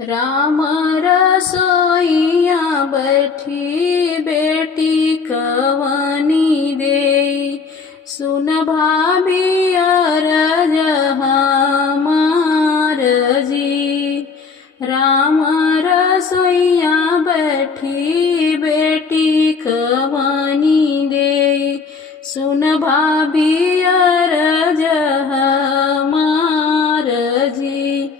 राम रसोइया बैठी बेटी कवनी दे। सुन भाभी अरज हमार जी। राम रसोइया बैठी बेटी कवनी दे। सुन भाभी अरज हमार जी।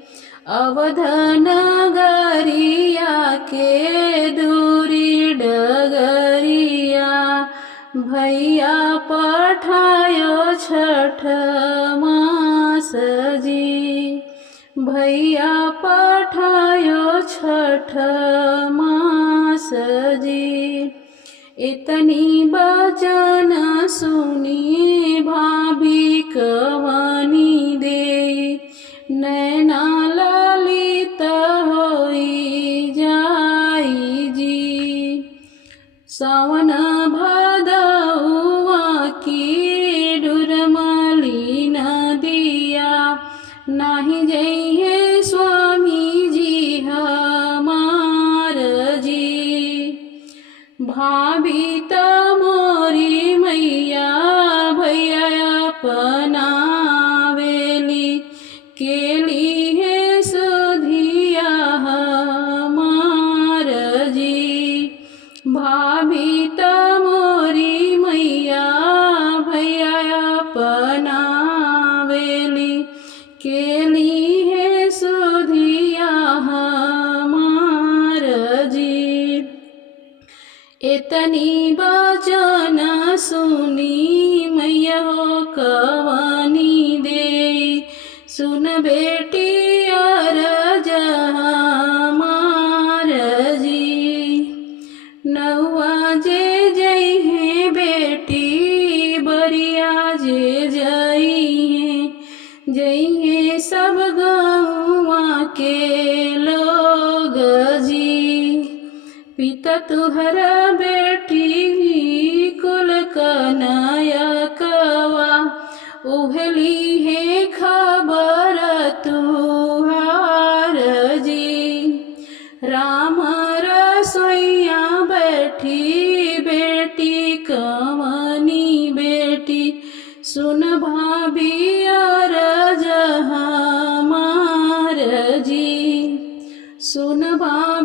अवध नगरिया के दूरी डगरिया भैया पठायो छठ मास जी। भैया पठायो छठ मास जी। इतनी बचन सुनी भाभी कवनी दे। नैना ललित होई जाई जी। सावन भदौआ की डुरमली नदिया नाही जइहे स्वामी जी हमार जी। भाभी त मोरी मैया भैया अपनावेली। केली है सुधिया हमार जी। भाभी त मोरी मैया भैया अपनावेली। केली है सुधिया हमार जी। इतनी बचन सुनी मैया हो कवनी दे। सुन बेटी अरज हमार जी। नौआ जे जइहे बेटी बरिया जे जइहे सब गौआ के लोग जी। पिता तुहरा बेटी कुल कनायकवा उहली है खबर तुहार जी। राम रसोइया बैठी बेटी कवनी बेटी। सुन भाभी अरज हमार जी। सुन भाभी